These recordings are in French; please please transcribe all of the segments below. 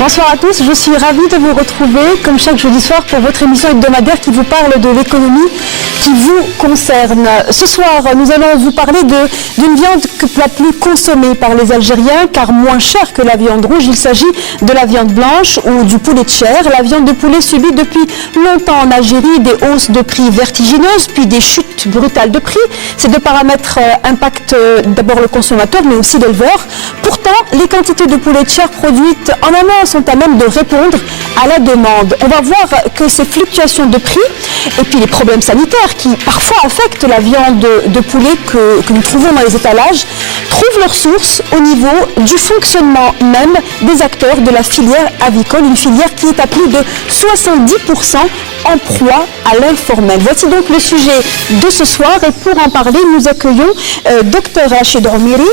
Bonsoir à tous, je suis ravie de vous retrouver comme chaque jeudi soir pour votre émission hebdomadaire qui vous parle de l'économie qui vous concerne. Ce soir, nous allons vous parler d'une viande la plus consommée par les Algériens car moins chère que la viande rouge. Il s'agit de la viande blanche ou du poulet de chair. La viande de poulet subit depuis longtemps en Algérie des hausses de prix vertigineuses puis des chutes brutales de prix. Ces deux paramètres impactent d'abord le consommateur mais aussi l'éleveur. Pourtant, les quantités de poulet de chair produites en amont sont à même de répondre à la demande. On va voir que ces fluctuations de prix et puis les problèmes sanitaires qui parfois affectent la viande de poulet que nous trouvons dans les étalages trouvent leur source au niveau du fonctionnement même des acteurs de la filière avicole, une filière qui est à plus de 70% en proie à l'informel. Voici donc le sujet de ce soir et pour en parler, nous accueillons Dr Rachid Omiri.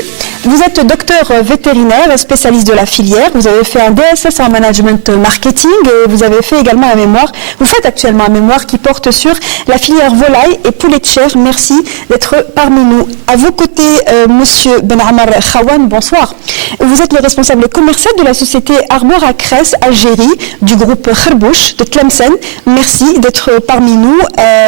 Vous êtes docteur vétérinaire, spécialiste de la filière. Vous avez fait un DSS en management marketing et vous avez fait également un mémoire. Vous faites actuellement un mémoire qui porte sur la filière volaille et poulet de chair. Merci d'être parmi nous. À vos côtés, monsieur Ben Amar Khawan, bonsoir. Vous êtes le responsable commercial de la société Armor à Cresse Algérie du groupe Kharbouch de Tlemcen. Merci d'être parmi nous.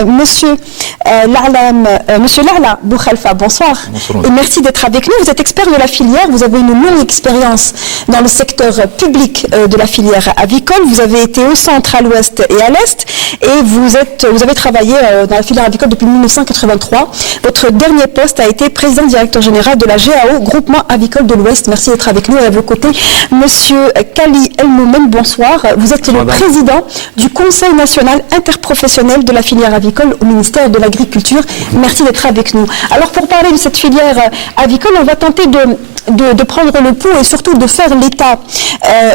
Monsieur Lala Boukhalfa, bonsoir. Bonsoir. Et merci d'être avec nous. Vous êtes expert de la filière, vous avez une longue expérience dans le secteur public de la filière avicole. Vous avez été au centre, à l'ouest et à l'est et vous avez travaillé dans la filière avicole depuis 1983. Votre dernier poste a été président directeur général de la GAO, Groupement avicole de l'Ouest. Merci d'être avec nous. Et à vos côtés, monsieur Kali El-Moumen, bonsoir. Vous êtes le président du Conseil national interprofessionnel de la filière avicole au ministère de l'Agriculture. Merci d'être avec nous. Alors pour parler de cette filière avicole, on va tenter de prendre le pouls et surtout de faire l'état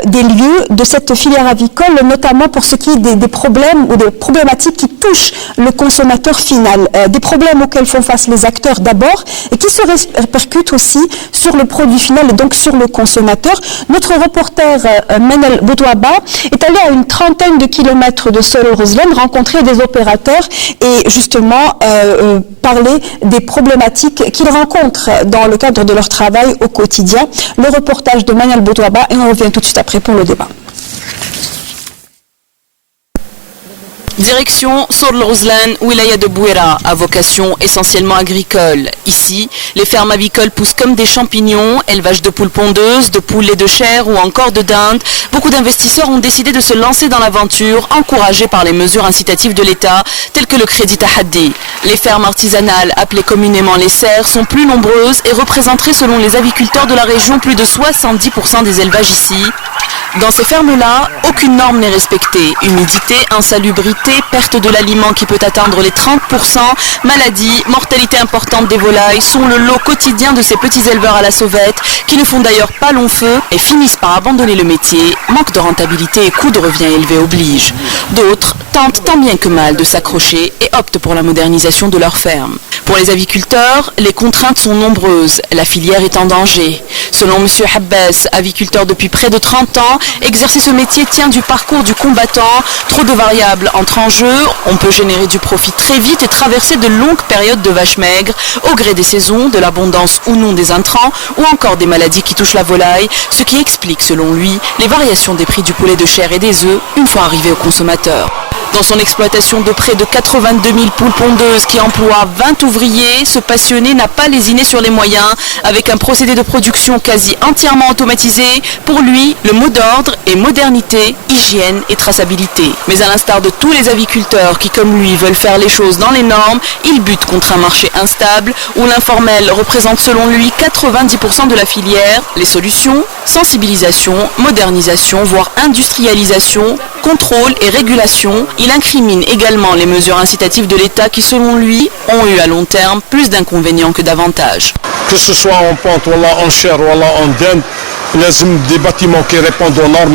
des lieux de cette filière avicole, notamment pour ce qui est des problèmes ou des problématiques qui touchent le consommateur final. Des problèmes auxquels font face les acteurs d'abord et qui se répercutent aussi sur le produit final et donc sur le consommateur. Notre reporter Menel Boudouaba est allé à une trentaine de kilomètres de Sol-Roselaine rencontrer des opérateurs et justement parler des problématiques qu'ils rencontrent dans le cadre de leur travail au quotidien. Le reportage de Menel Boudouaba et on revient tout de suite après pour le débat. Direction Sol-Roselaine, wilaya de Bouira, à vocation essentiellement agricole. Ici, les fermes avicoles poussent comme des champignons, élevage de poules pondeuses, de poulets de chair ou encore de dinde. Beaucoup d'investisseurs ont décidé de se lancer dans l'aventure, encouragés par les mesures incitatives de l'État, telles que le crédit Tahaddi. Les fermes artisanales, appelées communément les serres, sont plus nombreuses et représenteraient selon les aviculteurs de la région plus de 70% des élevages ici. Dans ces fermes-là, aucune norme n'est respectée. Humidité, insalubrité, perte de l'aliment qui peut atteindre les 30%, maladies, mortalité importante des volailles sont le lot quotidien de ces petits éleveurs à la sauvette qui ne font d'ailleurs pas long feu et finissent par abandonner le métier. Manque de rentabilité et coût de revient élevé obligent. D'autres tentent tant bien que mal de s'accrocher et optent pour la modernisation de leur ferme. Pour les aviculteurs, les contraintes sont nombreuses. La filière est en danger. Selon M. Habbas, aviculteur depuis près de 30 ans, exercer ce métier tient du parcours du combattant. Trop de variables entrent en jeu. On peut générer du profit très vite et traverser de longues périodes de vaches maigres au gré des saisons, de l'abondance ou non des intrants ou encore des maladies qui touchent la volaille, ce qui explique, selon lui, les variations des prix du poulet de chair et des œufs une fois arrivés au consommateur. Dans son exploitation de près de 82 000 poules pondeuses qui emploie 20 ouvriers, ce passionné n'a pas lésiné sur les moyens. Avec un procédé de production quasi entièrement automatisé, pour lui, le mot d'ordre est modernité, hygiène et traçabilité. Mais à l'instar de tous les aviculteurs qui, comme lui, veulent faire les choses dans les normes, il bute contre un marché instable où l'informel représente selon lui 90% de la filière. Les solutions, sensibilisation, modernisation, voire industrialisation, contrôle et régulation. Il incrimine également les mesures incitatives de l'État qui, selon lui, ont eu à long terme plus d'inconvénients que d'avantages. Que ce soit en pente, ou en chair, ou en dinde, il y a des bâtiments qui répondent aux normes,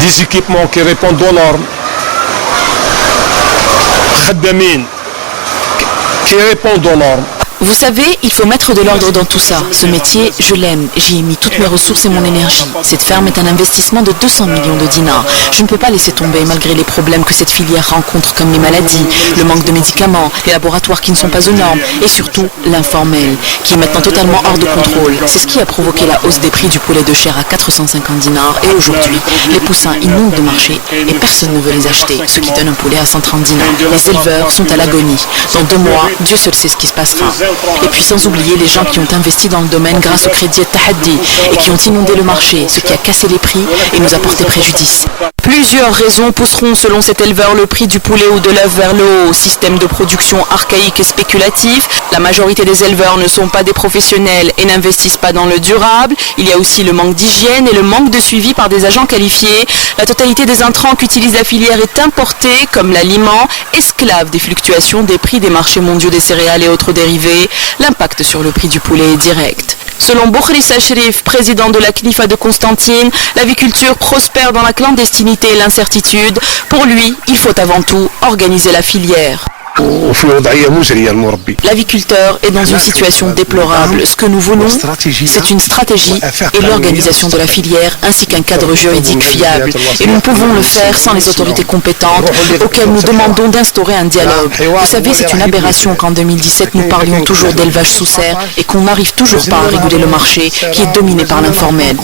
des équipements qui répondent aux normes, qui répondent aux normes. Vous savez, il faut mettre de l'ordre dans tout ça. Ce métier, je l'aime. J'y ai mis toutes mes ressources et mon énergie. Cette ferme est un investissement de 200 millions de dinars. Je ne peux pas laisser tomber malgré les problèmes que cette filière rencontre comme les maladies, le manque de médicaments, les laboratoires qui ne sont pas aux normes et surtout l'informel, qui est maintenant totalement hors de contrôle. C'est ce qui a provoqué la hausse des prix du poulet de chair à 450 dinars et aujourd'hui, les poussins inondent le marché et personne ne veut les acheter, ce qui donne un poulet à 130 dinars. Les éleveurs sont à l'agonie. Dans 2 mois, Dieu seul sait ce qui se passera. Et puis sans oublier les gens qui ont investi dans le domaine grâce au crédit Tahaddi et qui ont inondé le marché, ce qui a cassé les prix et nous a porté préjudice. Plusieurs raisons pousseront selon cet éleveur le prix du poulet ou de l'œuf vers le haut. Système de production archaïque et spéculatif. La majorité des éleveurs ne sont pas des professionnels et n'investissent pas dans le durable. Il y a aussi le manque d'hygiène et le manque de suivi par des agents qualifiés. La totalité des intrants qu'utilise la filière est importée, comme l'aliment, esclave des fluctuations des prix des marchés mondiaux des céréales et autres dérivés. L'impact sur le prix du poulet est direct. Selon Boukhri Sachrif, président de la CNIFA de Constantine, l'aviculture prospère dans la clandestinité et l'incertitude. Pour lui, il faut avant tout organiser la filière. L'aviculteur est dans une situation déplorable. Ce que nous voulons, c'est une stratégie et l'organisation de la filière ainsi qu'un cadre juridique fiable. Et nous ne pouvons le faire sans les autorités compétentes auxquelles nous demandons d'instaurer un dialogue. Vous savez, c'est une aberration qu'en 2017 nous parlions toujours d'élevage sous serre et qu'on n'arrive toujours pas à réguler le marché qui est dominé par l'informel.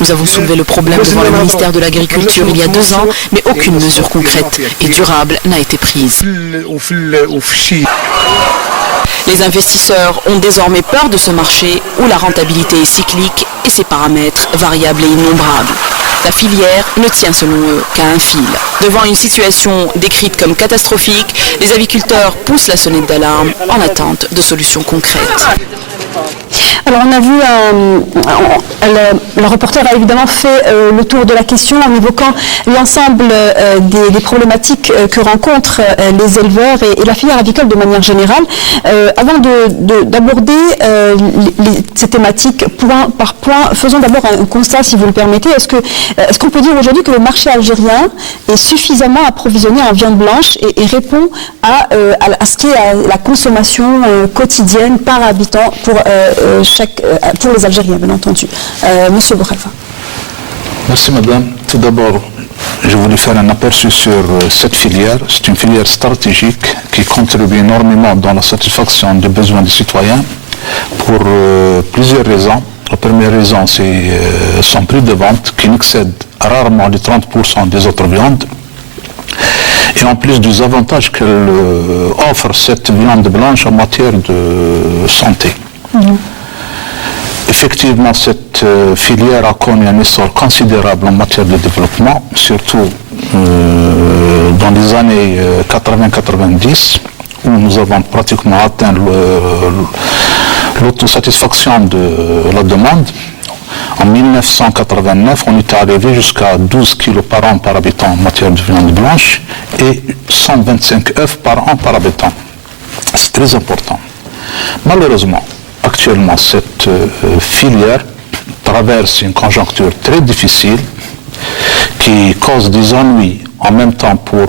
Nous avons soulevé le problème devant le ministère de l'Agriculture il y a 2 ans, mais aucune mesure concrète et durable n'a été prise. Les investisseurs ont désormais peur de ce marché où la rentabilité est cyclique et ses paramètres variables et innombrables. La filière ne tient selon eux qu'à un fil. Devant une situation décrite comme catastrophique, les aviculteurs poussent la sonnette d'alarme en attente de solutions concrètes. Alors on a vu, le reporter a évidemment fait le tour de la question en évoquant l'ensemble des problématiques que rencontrent les éleveurs et la filière avicole de manière générale. Avant d'aborder ces thématiques point par point, faisons d'abord un constat si vous le permettez. Est-ce qu'on peut dire aujourd'hui que le marché algérien est suffisamment approvisionné en viande blanche et répond à ce qui est la consommation quotidienne par habitant pour les Algériens, bien entendu. Monsieur Boukhaifa. Merci madame. Tout d'abord, je voulais faire un aperçu sur cette filière. C'est une filière stratégique qui contribue énormément dans la satisfaction des besoins des citoyens pour plusieurs raisons. La première raison, c'est son prix de vente qui n'excède rarement les 30% des autres viandes. Et en plus des avantages qu'elle offre, cette viande blanche en matière de santé. Effectivement, cette filière a connu un essor considérable en matière de développement, surtout dans les années 80-90, où nous avons pratiquement atteint l'autosatisfaction de la demande. En 1989, on est arrivé jusqu'à 12 kilos par an par habitant en matière de viande blanche et 125 œufs par an par habitant. C'est très important. Malheureusement, actuellement, cette filière traverse une conjoncture très difficile qui cause des ennuis en même temps pour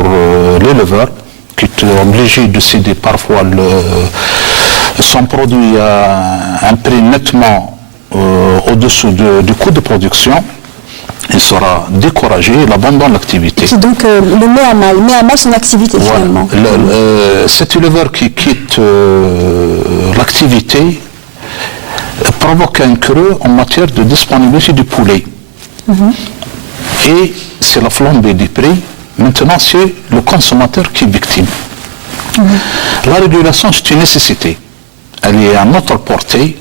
l'éleveur qui est obligé de céder parfois son produit à un prix nettement au-dessous du coût de production. Il sera découragé, il abandonne l'activité. Qui donc le met à mal son activité finalement. Cet éleveur qui quitte l'activité provoque un creux en matière de disponibilité du poulet. Et c'est la flambée des prix. Maintenant, c'est le consommateur qui est victime. La régulation, c'est une nécessité. Elle est à notre portée.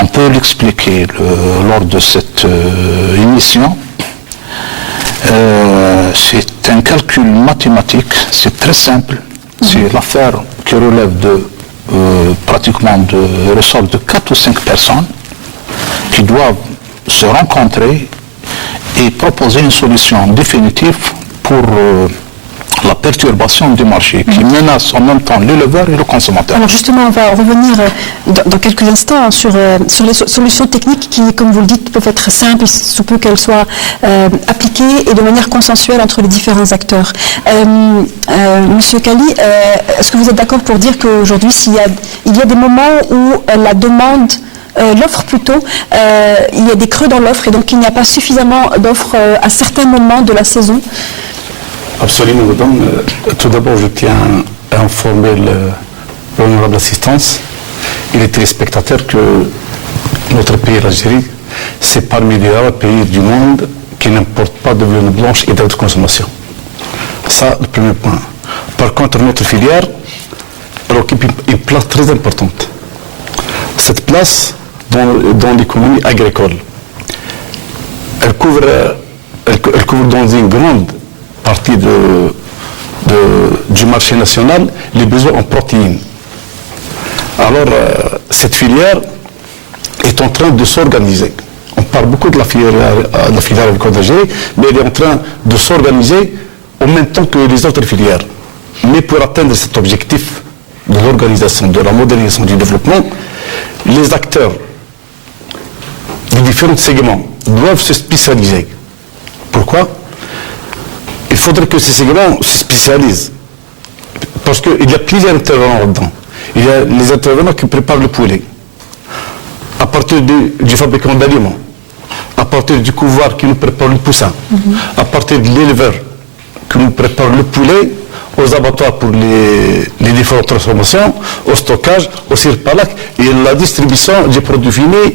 On peut l'expliquer lors de cette émission. C'est un calcul mathématique, c'est très simple. C'est l'affaire qui relève pratiquement de ressort de 4 ou 5 personnes qui doivent se rencontrer et proposer une solution définitive pour la perturbation du marché qui menace en même temps l'éleveur et le consommateur. Alors justement, on va revenir dans quelques instants sur les solutions techniques qui, comme vous le dites, peuvent être simples, sous peu qu'elles soient appliquées et de manière consensuelle entre les différents acteurs. Monsieur Kali, est-ce que vous êtes d'accord pour dire qu'aujourd'hui, il y a des moments où la demande, l'offre plutôt, il y a des creux dans l'offre et donc il n'y a pas suffisamment d'offres à certains moments de la saison? Absolument, madame. Tout d'abord, je tiens à informer l'honorable assistance et les téléspectateurs que notre pays, l'Algérie, c'est parmi les rares pays du monde qui n'importe pas de viande blanche et d'autres consommations. Ça, le premier point. Par contre, notre filière, elle occupe une place très importante. Cette place dans l'économie agricole, elle couvre dans une grande partie du marché national les besoins en protéines. Alors, cette filière est en train de s'organiser. On parle beaucoup de la filière agricole d'Algérie, mais elle est en train de s'organiser en même temps que les autres filières. Mais pour atteindre cet objectif de l'organisation, de la modernisation du développement, les acteurs des différents segments doivent se spécialiser. Pourquoi ? Il faudrait que ces segments se spécialisent. Parce qu'il y a plusieurs intervenants là-dedans. Il y a les intervenants qui préparent le poulet, à partir du fabricant d'aliments, à partir du couvoir qui nous prépare le poussin, à partir de l'éleveur qui nous prépare le poulet, aux abattoirs pour les différentes transformations, au stockage, au cirpalac et la distribution des produits finis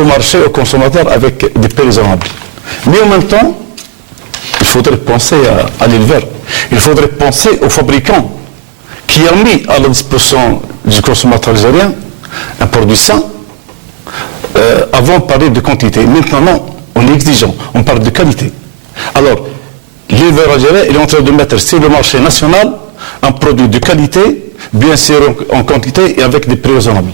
au marché, aux consommateurs avec des prix raisonnables. Mais en même temps, il faudrait penser à l'éleveur. Il faudrait penser aux fabricants qui ont mis à la disposition du consommateur algérien un produit sain. Avant, on parlait de quantité. Maintenant, non, on est exigeant. On parle de qualité. Alors, l'éleveur algérien est en train de mettre sur le marché national un produit de qualité, bien sûr en quantité et avec des prix raisonnables.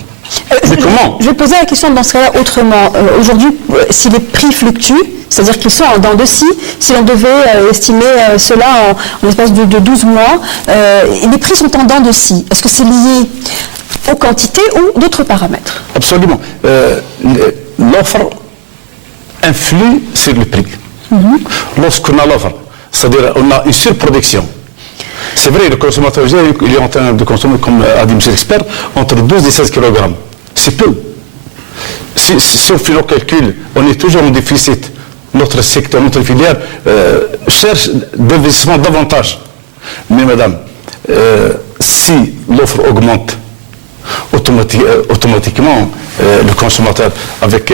Mais comment ? Je vais poser la question dans ce cas-là autrement. Aujourd'hui, si les prix fluctuent, c'est-à-dire qu'ils sont en dents de scie, si l'on devait estimer cela en l'espace de 12 mois, les prix sont en dents de scie. Est-ce que c'est lié aux quantités ou d'autres paramètres ? Absolument. L'offre influe sur le prix. Lorsqu'on a l'offre, c'est-à-dire on a une surproduction. C'est vrai, le consommateur il est en train de consommer, comme a dit M. l'expert, entre 12 et 16 kg. C'est peu. Si on fait nos calculs, on est toujours en déficit. Notre secteur, notre filière cherche d'investissement davantage. Mais madame, si l'offre augmente, automatiquement, le consommateur, avec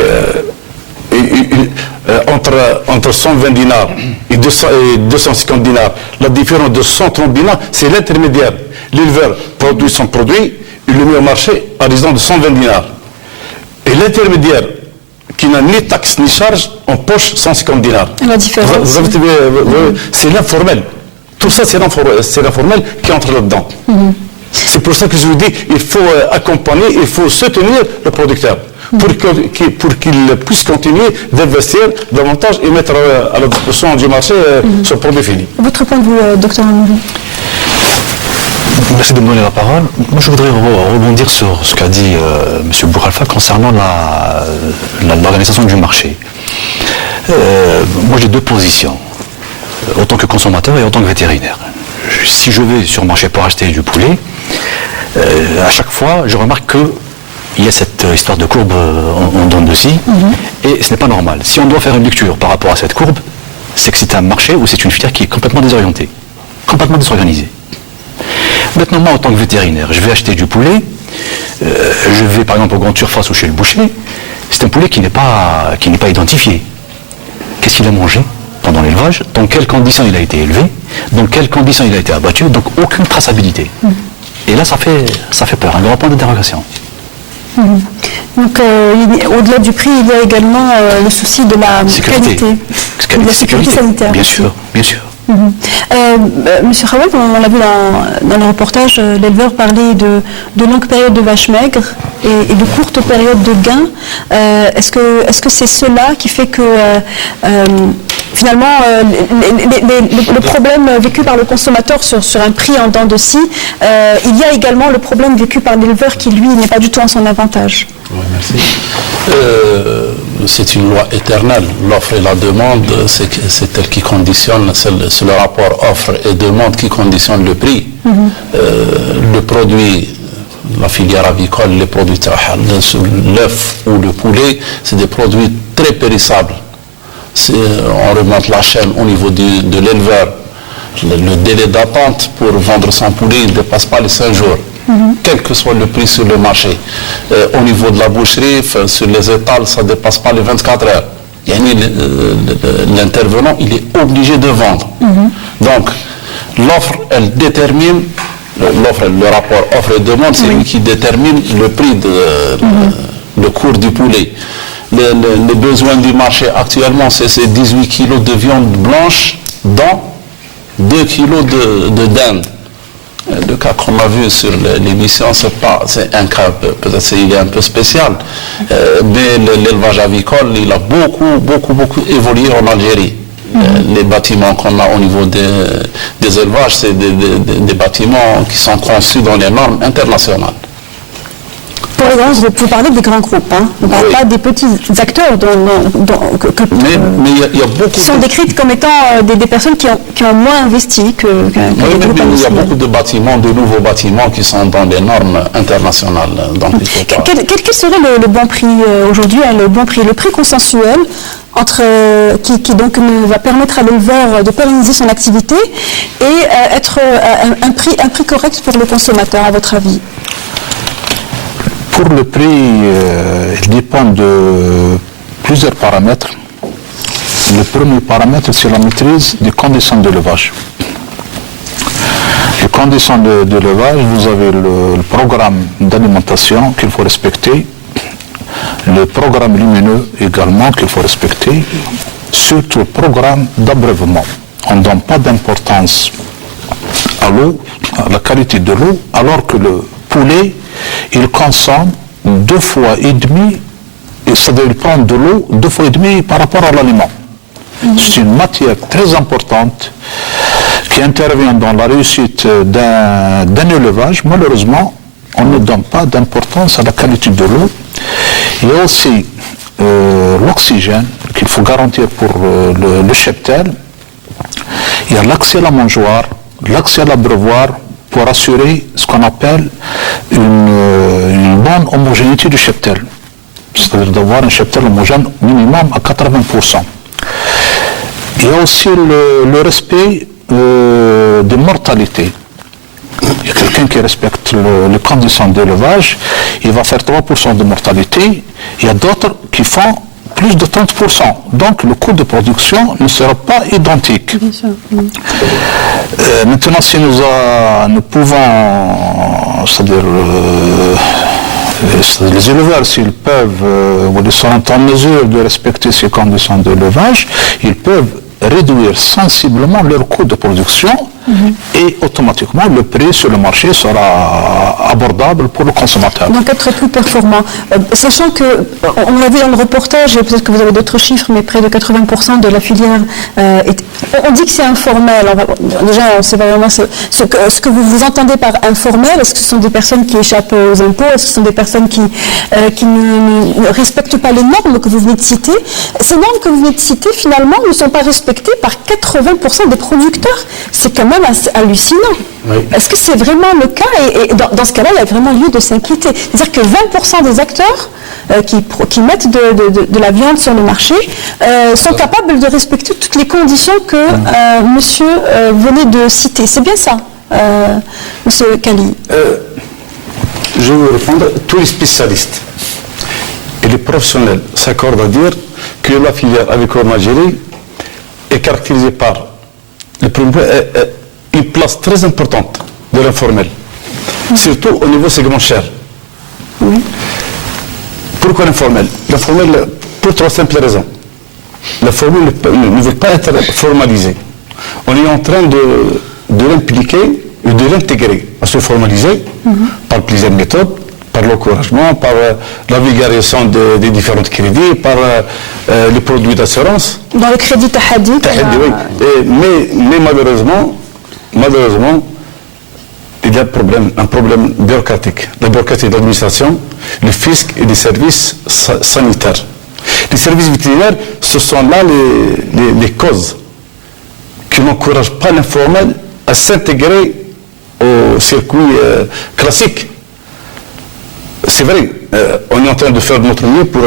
entre 120 dinars et 250 dinars, la différence de 130 dinars, c'est l'intermédiaire. L'éleveur produit son produit, il le met au marché à raison de 120 dinars. Et l'intermédiaire, qui n'a ni taxe ni charge, en poche 150 dinars. La différence. C'est l'informel. Tout ça, c'est l'informel qui entre là-dedans. C'est pour ça que je vous dis, il faut accompagner, il faut soutenir le producteur pour qu'il puisse continuer d'investir davantage et mettre à la disposition du marché son produit fini. Votre point de vue, docteur Amouri. Merci de me donner la parole. Moi, je voudrais rebondir sur ce qu'a dit M. Bouralfa concernant l'organisation du marché. Moi, j'ai deux positions, en tant que consommateur et en tant que vétérinaire. Si je vais sur le marché pour acheter du poulet, à chaque fois, je remarque qu'il y a cette histoire de courbe en dents de scie, et ce n'est pas normal. Si on doit faire une lecture par rapport à cette courbe, c'est que c'est un marché ou c'est une filière qui est complètement désorientée, complètement désorganisée. Maintenant, moi, en tant que vétérinaire, je vais acheter du poulet, je vais par exemple au grande surface ou chez le boucher, c'est un poulet qui n'est pas identifié. Qu'est-ce qu'il a mangé pendant l'élevage, dans quelles conditions il a été élevé, dans quelles conditions il a été abattu, donc aucune traçabilité. Et là, ça fait peur, un grand point d'interrogation. Donc, au-delà du prix, il y a également le souci de la qualité, de la sécurité sanitaire. Bien sûr, bien sûr. Monsieur Khawad, on l'a vu dans le reportage, l'éleveur parlait de longues périodes de vaches maigres et de courtes périodes de gains. Est-ce que c'est cela qui fait que finalement, le problème vécu par le consommateur sur un prix en dents de scie, il y a également le problème vécu par l'éleveur qui, lui, n'est pas du tout en son avantage. Oui, merci. C'est une loi éternelle. L'offre et la demande, c'est elle qui conditionne, c'est le rapport offre et demande qui conditionne le prix. Le produit, la filière avicole, les produits l'œuf ou le poulet, c'est des produits très périssables. On remonte la chaîne au niveau de l'éleveur. Le délai d'attente pour vendre son poulet ne dépasse pas les 5 jours. Quel que soit le prix sur le marché. Au niveau de la boucherie, sur les étals, ça ne dépasse pas les 24 heures. L'intervenant, il est obligé de vendre. Donc, l'offre, elle détermine, le rapport offre et demande, c'est lui qui détermine le prix, le cours du poulet. Les besoins du marché actuellement, c'est 18 kilos de viande blanche dans 2 kilos de dinde. Le cas qu'on a vu sur l'émission, c'est un cas, peut-être il est un peu spécial, mais l'élevage avicole, il a beaucoup évolué en Algérie. Les bâtiments qu'on a au niveau des élevages, c'est des bâtiments qui sont conçus dans les normes internationales. Pour les grands, vous parlez des grands groupes, hein. On ne parle pas des petits acteurs mais il y a beaucoup qui sont décrites comme étant des personnes qui ont moins investi que les groupes il y a industriels. beaucoup de bâtiments, de nouveaux bâtiments qui sont dans des normes internationales. Donc Quel serait le bon prix aujourd'hui, le bon prix, le prix consensuel qui donc va permettre à l'éleveur de pérenniser son activité et être un prix correct pour le consommateur, à votre avis? Pour le prix, il dépend de plusieurs paramètres. Le premier paramètre, c'est la maîtrise des conditions d'élevage. Les conditions d'élevage, vous avez le programme d'alimentation qu'il faut respecter, le programme lumineux également qu'il faut respecter, surtout le programme d'abreuvement. On ne donne pas d'importance à l'eau, à la qualité de l'eau, alors que le poulet, il consomme 2,5 fois, et ça veut prendre de l'eau 2,5 fois par rapport à l'aliment. C'est une matière très importante qui intervient dans la réussite d'un élevage. Malheureusement, on ne donne pas d'importance à la qualité de l'eau. Il y a aussi l'oxygène qu'il faut garantir pour le cheptel. Il y a l'accès à la mangeoire, l'accès à l'abreuvoir, pour assurer ce qu'on appelle une bonne homogénéité du cheptel. C'est-à-dire d'avoir un cheptel homogène minimum à 80%. Il y a aussi le respect de mortalité. Il y a quelqu'un qui respecte les conditions d'élevage, il va faire 3% de mortalité. Il y a d'autres qui font plus de 30%. Donc le coût de production ne sera pas identique. Bien sûr. Maintenant, si nous pouvons, c'est-à-dire les éleveurs, s'ils peuvent, ou ils sont en mesure de respecter ces conditions d'élevage, ils peuvent réduire sensiblement leur coût de production et automatiquement le prix sur le marché sera abordable pour le consommateur. Donc être plus performant. Sachant que, on l'a vu dans le reportage, et peut-être que vous avez d'autres chiffres, mais près de 80% de la filière on dit que c'est informel. Déjà, on ne sait pas vraiment ce que vous entendez par informel. Est-ce que ce sont des personnes qui échappent aux impôts? Est-ce que ce sont des personnes qui ne respectent pas les normes que vous venez de citer? Ces normes que vous venez de citer, finalement, ne sont pas respectées par 80% des producteurs. C'est quand même assez hallucinant. Oui. Est-ce que c'est vraiment le cas? Et dans ce cas-là, il y a vraiment lieu de s'inquiéter. C'est-à-dire que 20% des acteurs qui mettent de la viande sur le marché sont capables de respecter toutes les conditions que monsieur venait de citer. C'est bien ça, monsieur Kali? Je vais répondre. Tous les spécialistes et les professionnels s'accordent à dire que la filière avicole en Algérie est caractérisée par une place très importante de l'informel, surtout au niveau segment cher. Oui. Pourquoi l'informel? L'informel, pour trois simples raisons. L'informel ne veut pas être formalisé. On est en train de l'impliquer et de l'intégrer à se formaliser par plusieurs méthodes, par par l'encouragement, par la vulgarisation des différents crédits, par les produits d'assurance. Dans le crédit Tahadi. Oui. Mais malheureusement, il y a un problème bureaucratique. La bureaucratie de l'administration, le fisc et les services sanitaires. Les services vétérinaires, ce sont là les causes qui n'encouragent pas l'informel à s'intégrer au circuit classique. C'est vrai, on est en train de faire de notre mieux pour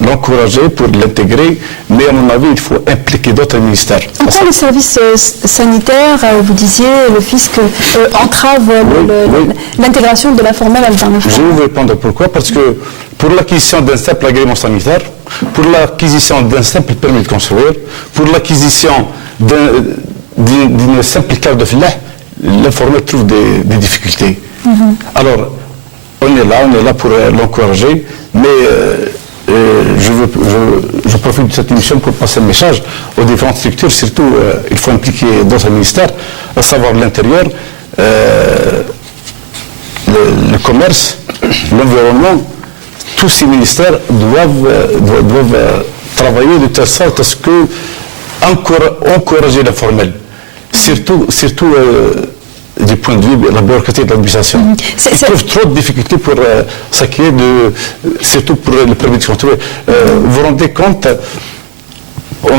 l'encourager, pour l'intégrer, mais à mon avis, il faut impliquer d'autres ministères. En quoi les services sanitaires, vous disiez, le fisc entravent l'intégration de l'informel dans le Je vais vous répondre pourquoi. Parce que pour l'acquisition d'un simple agrément sanitaire, pour l'acquisition d'un simple permis de construire, pour l'acquisition d'une simple carte de filet, l'informel trouve des difficultés. Alors, on est là pour l'encourager, mais je profite de cette émission pour passer le message aux différentes structures. Surtout, il faut impliquer d'autres ministères, à savoir l'intérieur, le commerce, l'environnement. Tous ces ministères doivent travailler de telle sorte à ce que encourager l'informel. Surtout du point de vue de la bureaucratie de l'administration. Ils trouvent trop de difficultés pour s'acquérir surtout pour le permis de construire. Vous vous rendez compte, pour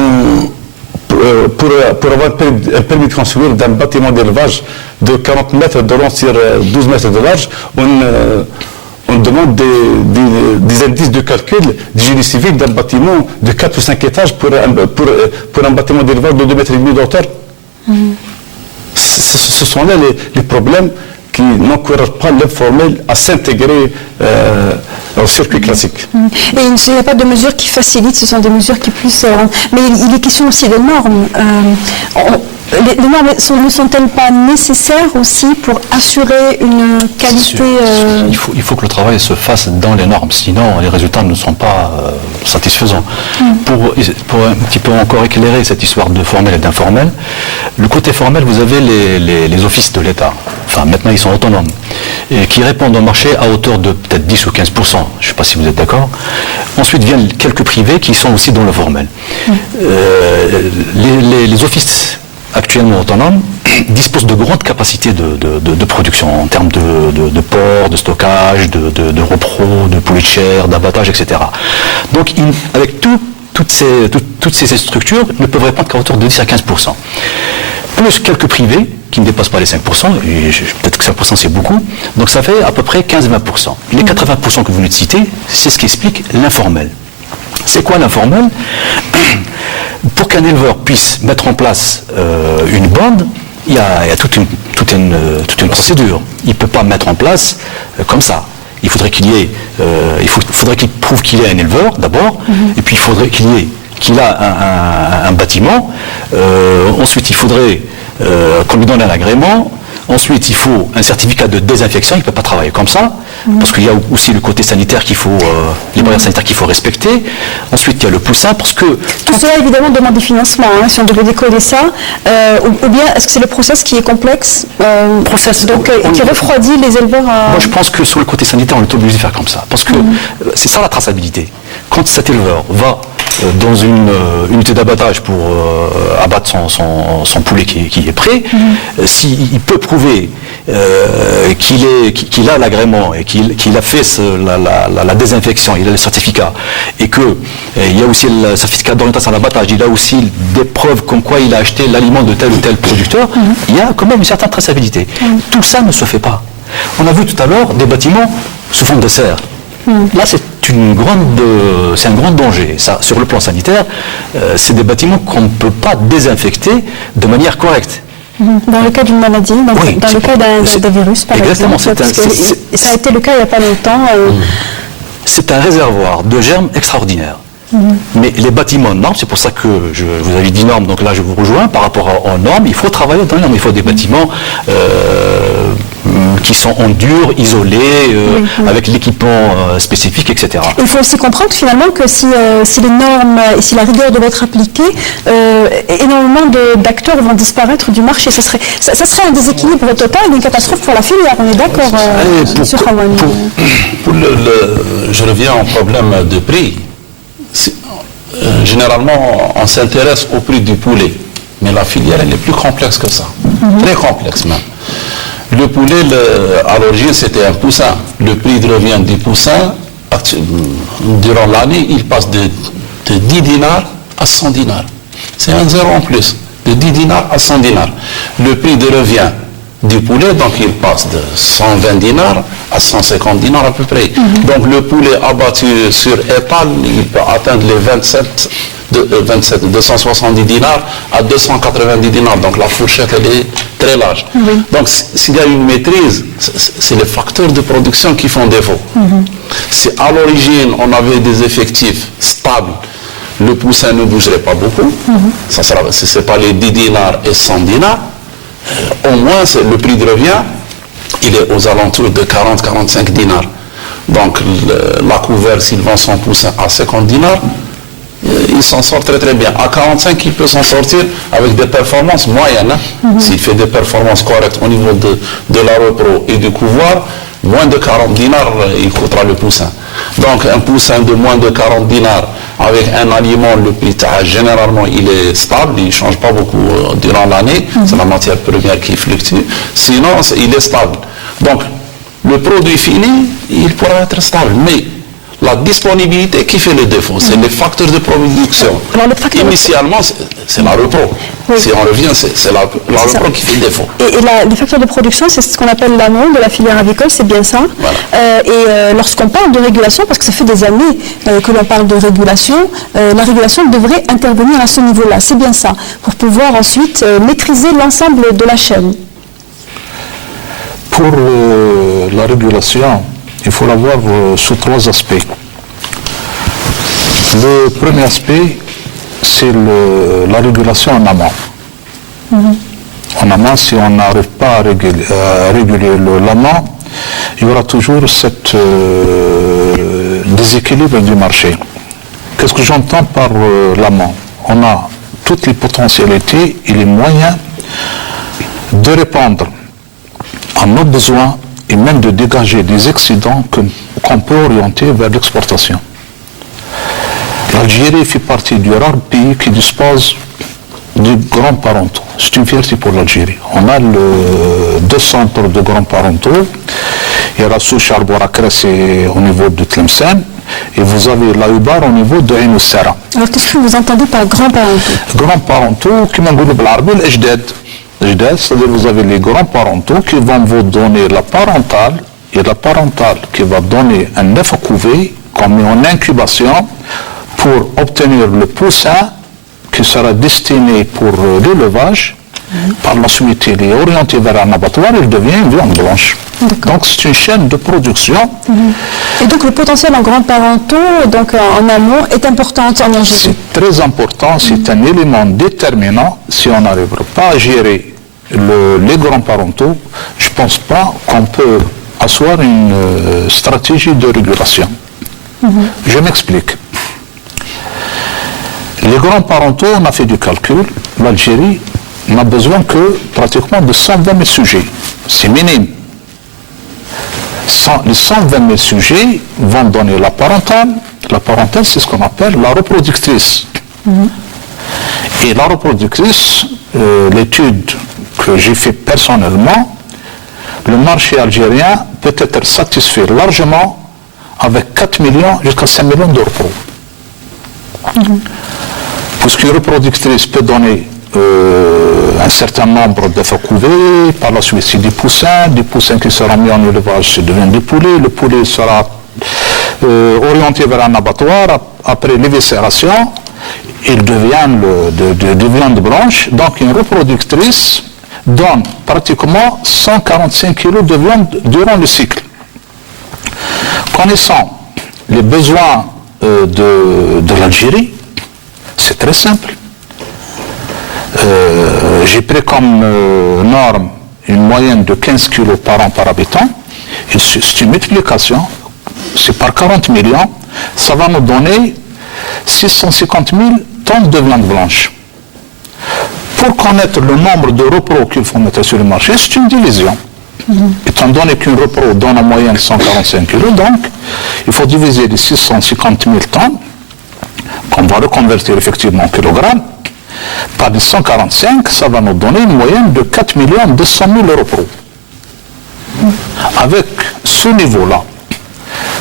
avoir un permis de construire d'un bâtiment d'élevage de 40 mètres de long sur 12 mètres de large, on demande des indices de calcul du génie civil d'un bâtiment de 4 ou 5 étages pour un bâtiment d'élevage de 2,5 mètres de hauteur. Ce sont là les problèmes qui n'encouragent pas l'informel à s'intégrer au circuit classique. Et il n'y a pas de mesures qui facilitent, ce sont des mesures qui plus... mais il est question aussi de normes. Les normes ne sont-elles pas nécessaires aussi pour assurer une qualité... Il faut que le travail se fasse dans les normes, sinon les résultats ne sont pas satisfaisants. Pour un petit peu encore éclairer cette histoire de formel et d'informel, le côté formel, vous avez les offices de l'État, enfin maintenant ils sont autonomes, et qui répondent au marché à hauteur de peut-être 10 ou 15%, je ne sais pas si vous êtes d'accord. Ensuite viennent quelques privés qui sont aussi dans le formel. Les offices actuellement autonomes disposent de grandes capacités de production en termes de port, de stockage, de repro, de poulet de chair, d'abattage, etc. Donc avec toutes ces structures ne peuvent répondre qu'à hauteur de 10 à 15%. Plus quelques privés qui ne dépassent pas les 5%, et peut-être que 5% c'est beaucoup, donc ça fait à peu près 15-20%. Les 80% que vous venez de citer, c'est ce qui explique l'informel. C'est quoi l'informel? Pour qu'un éleveur puisse mettre en place une bande, il y a toute une procédure. Il ne peut pas mettre en place comme ça. Il faudrait faudrait qu'il prouve qu'il est un éleveur d'abord, et puis il faudrait qu'il a un bâtiment. Ensuite, il faudrait qu'on lui donne un agrément. Ensuite, il faut un certificat de désinfection, il ne peut pas travailler comme ça, parce qu'il y a aussi le côté sanitaire les barrières sanitaires qu'il faut respecter. Ensuite, il y a le poussin, parce que... Tout cela, évidemment, demande des financements, si on devait décoder ça. Ou bien, est-ce que c'est le process qui est complexe, qui refroidit les éleveurs à... Moi, je pense que sur le côté sanitaire, on est obligé de faire comme ça, parce que c'est ça la traçabilité. Quand cet éleveur va dans une unité d'abattage pour abattre son poulet qui est prêt, s'il peut prouver qu'il a l'agrément et qu'il a fait la désinfection, il a le certificat, et qu'il y a aussi le certificat d'orientation à l'abattage, il a aussi des preuves comme quoi il a acheté l'aliment de tel ou tel producteur, il y a quand même une certaine traçabilité. Tout ça ne se fait pas. On a vu tout à l'heure des bâtiments sous forme de serre. Là, c'est un grand danger. Ça, sur le plan sanitaire, c'est des bâtiments qu'on ne peut pas désinfecter de manière correcte. Dans le cas d'une maladie, dans le cas d'un virus, par exemple. Ça a été le cas il n'y a pas longtemps. C'est un réservoir de germes extraordinaire. Mais les bâtiments normes, c'est pour ça que je vous avais dit normes, donc là je vous rejoins par rapport aux normes, il faut travailler dans les normes, il faut des bâtiments qui sont en dur, isolés, avec l'équipement spécifique, etc. Il faut aussi comprendre finalement que si les normes et si la rigueur doit être appliquée, énormément d'acteurs vont disparaître du marché. Ça serait un déséquilibre total, une catastrophe pour la filière. On est d'accord, M. Khawan? Je reviens au problème de prix. Généralement, on s'intéresse au prix du poulet, mais la filière elle est plus complexe que ça, très complexe même. Le poulet, à l'origine, c'était un poussin. Le prix de revient du poussin, durant l'année, il passe de 10 dinars à 100 dinars. C'est un zéro en plus, de 10 dinars à 100 dinars. Le prix de revient du poulet, donc il passe de 120 dinars à 150 dinars à peu près. Donc le poulet abattu sur étal, il peut atteindre les 270 dinars à 290 dinars. Donc la fourchette, elle est très large. Donc s'il y a une maîtrise, c'est les facteurs de production qui font défaut. Si à l'origine, on avait des effectifs stables, le poussin ne bougerait pas beaucoup. Si ce n'est pas les 10 dinars et 100 dinars, au moins le prix de revient, il est aux alentours de 40-45 dinars. Donc la couvert, s'il vend son poussin à 50 dinars, il s'en sort très très bien. À 45, il peut s'en sortir avec des performances moyennes. S'il fait des performances correctes au niveau de la repro et du couvoir, moins de 40 dinars, il coûtera le poussin. Donc un poussin de moins de 40 dinars avec un aliment, le prix généralement il est stable, il ne change pas beaucoup durant l'année, c'est la matière première qui fluctue, sinon il est stable. Donc le produit fini, il pourra être stable, mais la disponibilité qui fait le défaut, c'est les facteurs de production. Initialement, c'est la repro. Si on revient, c'est la repro qui fait le défaut. Et les facteurs de production, c'est ce qu'on appelle l'amont de la filière avicole, c'est bien ça. Et lorsqu'on parle de régulation, parce que ça fait des années que l'on parle de régulation, la régulation devrait intervenir à ce niveau-là, c'est bien ça, pour pouvoir ensuite maîtriser l'ensemble de la chaîne. Pour la régulation, il faut la voir sous trois aspects. Le premier aspect, c'est la régulation en amont. En amont, si on n'arrive pas à réguler l'amont, il y aura toujours cet déséquilibre du marché. Qu'est-ce que j'entends par l'amont? On a toutes les potentialités et les moyens de répondre à nos besoins et même de dégager des excédents qu'on peut orienter vers l'exportation. L'Algérie fait partie du rare pays qui dispose de grands parentaux. C'est une fierté pour l'Algérie. On a deux centres de grands parentaux. Il y a la Souche Arborakres au niveau de Tlemcen et vous avez l'Aïbar au niveau de Ain Oussara. Alors qu'est-ce que vous entendez par grands parentaux? Grands parentaux, qui m'ont dit l'Ajdad. C'est-à-dire vous avez les grands parentaux qui vont vous donner la parentale et la parentale qui va donner un œuf à couver qu'on met en incubation pour obtenir le poussin qui sera destiné pour l'élevage. Par la suite, il est orienté vers un abattoir, il devient une viande blanche. Donc c'est une chaîne de production. Et donc le potentiel en grands parentaux, donc en amont, est important en Algérie. C'est très important, c'est un élément déterminant. Si on n'arrivera pas à gérer les grands parentaux, je ne pense pas qu'on peut asseoir une stratégie de régulation. Je m'explique. Les grands parentaux, on a fait du calcul, l'Algérie n'a besoin que pratiquement de 120 000 sujets. C'est minime. Les 120 000 sujets vont donner la parentale. La parentale, c'est ce qu'on appelle la reproductrice. Et la reproductrice, l'étude que j'ai faite personnellement, le marché algérien peut être satisfait largement avec 4 millions jusqu'à 5 millions de repos. Puisqu'une reproductrice peut donner un certain nombre d'œufs à couver, par la suite c'est des poussins qui seront mis en élevage, ça devient des poulets, le poulet sera orienté vers un abattoir, après l'éviscération, il devient de viande blanche, donc une reproductrice donne pratiquement 145 kg de viande durant le cycle. Connaissant les besoins de l'Algérie, c'est très simple. J'ai pris comme norme une moyenne de 15 kilos par an par habitant, et c'est une multiplication, c'est par 40 millions, ça va nous donner 650 000 tonnes de viande blanche. Pour connaître le nombre de repros qu'il faut mettre sur le marché, c'est une division. Étant donné qu'une repro donne en moyenne 145 kg, donc il faut diviser les 650 000 tonnes, qu'on va reconvertir effectivement en kilogrammes, par les 145, ça va nous donner une moyenne de 4 200 000 repros. Avec ce niveau-là,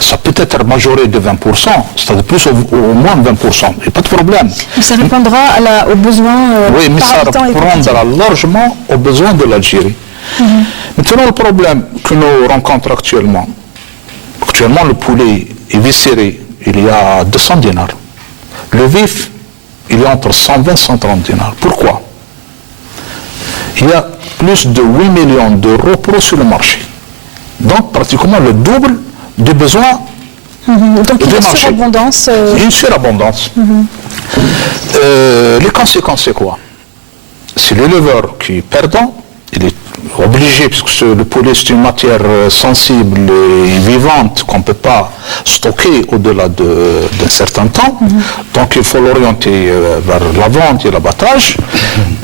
ça peut être majoré de 20%, c'est-à-dire plus au moins 20%, il n'y a pas de problème. Mais ça répondra aux besoins oui, mais par ça habitant répondra largement aux besoins de l'Algérie. Maintenant, le problème que nous rencontrons actuellement, le poulet est viscéré, il y a 200 dinars. Le vif, il est entre 120 et 130 dinars. Pourquoi? Il y a plus de 8 millions de repros sur le marché. Donc, pratiquement le double des besoins donc il y a du une marché. surabondance. Une surabondance. Les conséquences, c'est quoi? C'est l'éleveur qui est perdant, il est obligé, puisque le poulet c'est une matière sensible et vivante qu'on ne peut pas stocker au-delà d'un certain temps, donc il faut l'orienter vers la vente et l'abattage.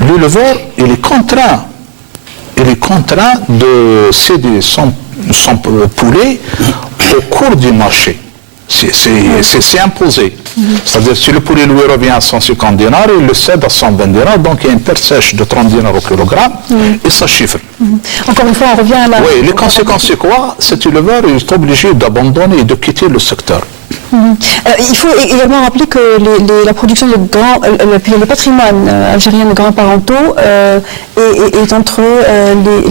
L'éleveur, il est contraint de céder son poulet au cours du marché. C'est imposé. C'est-à-dire, si le poulet lui revient à 150 dinars, il le cède à 120 dinars, donc il y a une perte sèche de 30 dinars au kilogramme, et ça chiffre. Encore une fois, on revient à la... Oui, les conséquences, c'est quoi? Cet éleveur est obligé d'abandonner et de quitter le secteur. Il faut également rappeler que la production de le patrimoine algérien de grands parentaux est entre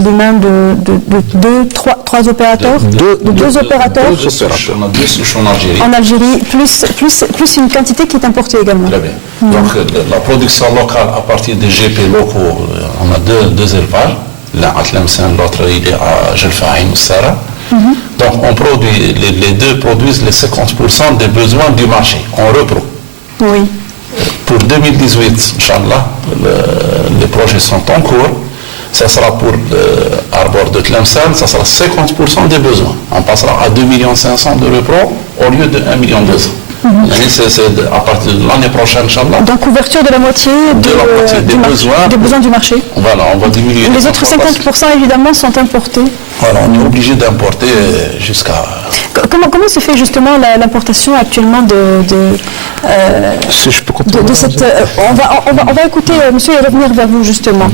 les mains de trois opérateurs, deux opérateurs On a deux souches en Algérie. en Algérie, plus une quantité qui est importée également. Très bien. Donc la production locale à partir des GP locaux, on a deux élevages. L'un à Tlemcen, l'autre il est à Jelfaïn ou Sara. Donc on produit, les deux produisent les 50% des besoins du marché en repro. Oui. Pour 2018, Inch'Allah, les projets sont en cours. Ça sera pour Arbor de Tlemcen, ça sera 50% des besoins. On passera à 2,5 millions de repro au lieu de 1,2 million. C'est à partir de l'année prochaine, Inch'Allah. Donc couverture de la moitié des besoins du marché. Voilà, on va diminuer. Les autres 50% évidemment sont importés. Voilà, on est obligé d'importer jusqu'à... Comment se fait justement l'importation actuellement Si je peux de cette... on va écouter monsieur et revenir vers vous justement.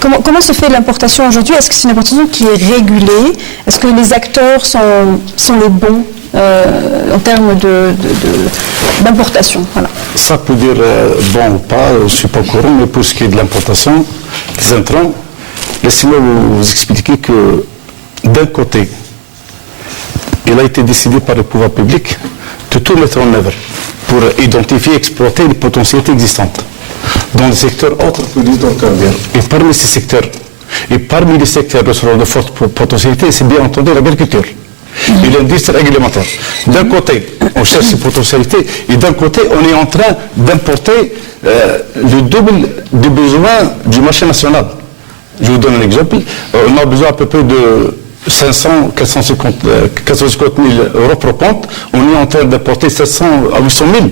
Comment se fait l'importation aujourd'hui? Est-ce que c'est une importation qui est régulée? Est-ce que les acteurs sont les bons en termes d'importation? Voilà. Ça peut dire bon ou pas, je ne suis pas au courant, mais pour ce qui est de l'importation des intrants, laissez-moi vous expliquer que d'un côté, il a été décidé par le pouvoir public de tout mettre en œuvre pour identifier et exploiter les potentialités existantes dans les secteurs autres que l'hydrocarbure. Et parmi ces secteurs, et parmi les secteurs de forte potentialité, c'est bien entendu l'agriculture et l'industrie alimentaire. D'un côté, on cherche ces potentialités, et d'un côté, on est en train d'importer le double des besoins du marché national. Je vous donne un exemple. On a besoin à peu près de 450 000 euros par ponte. On est en train d'importer 700 à 800 000.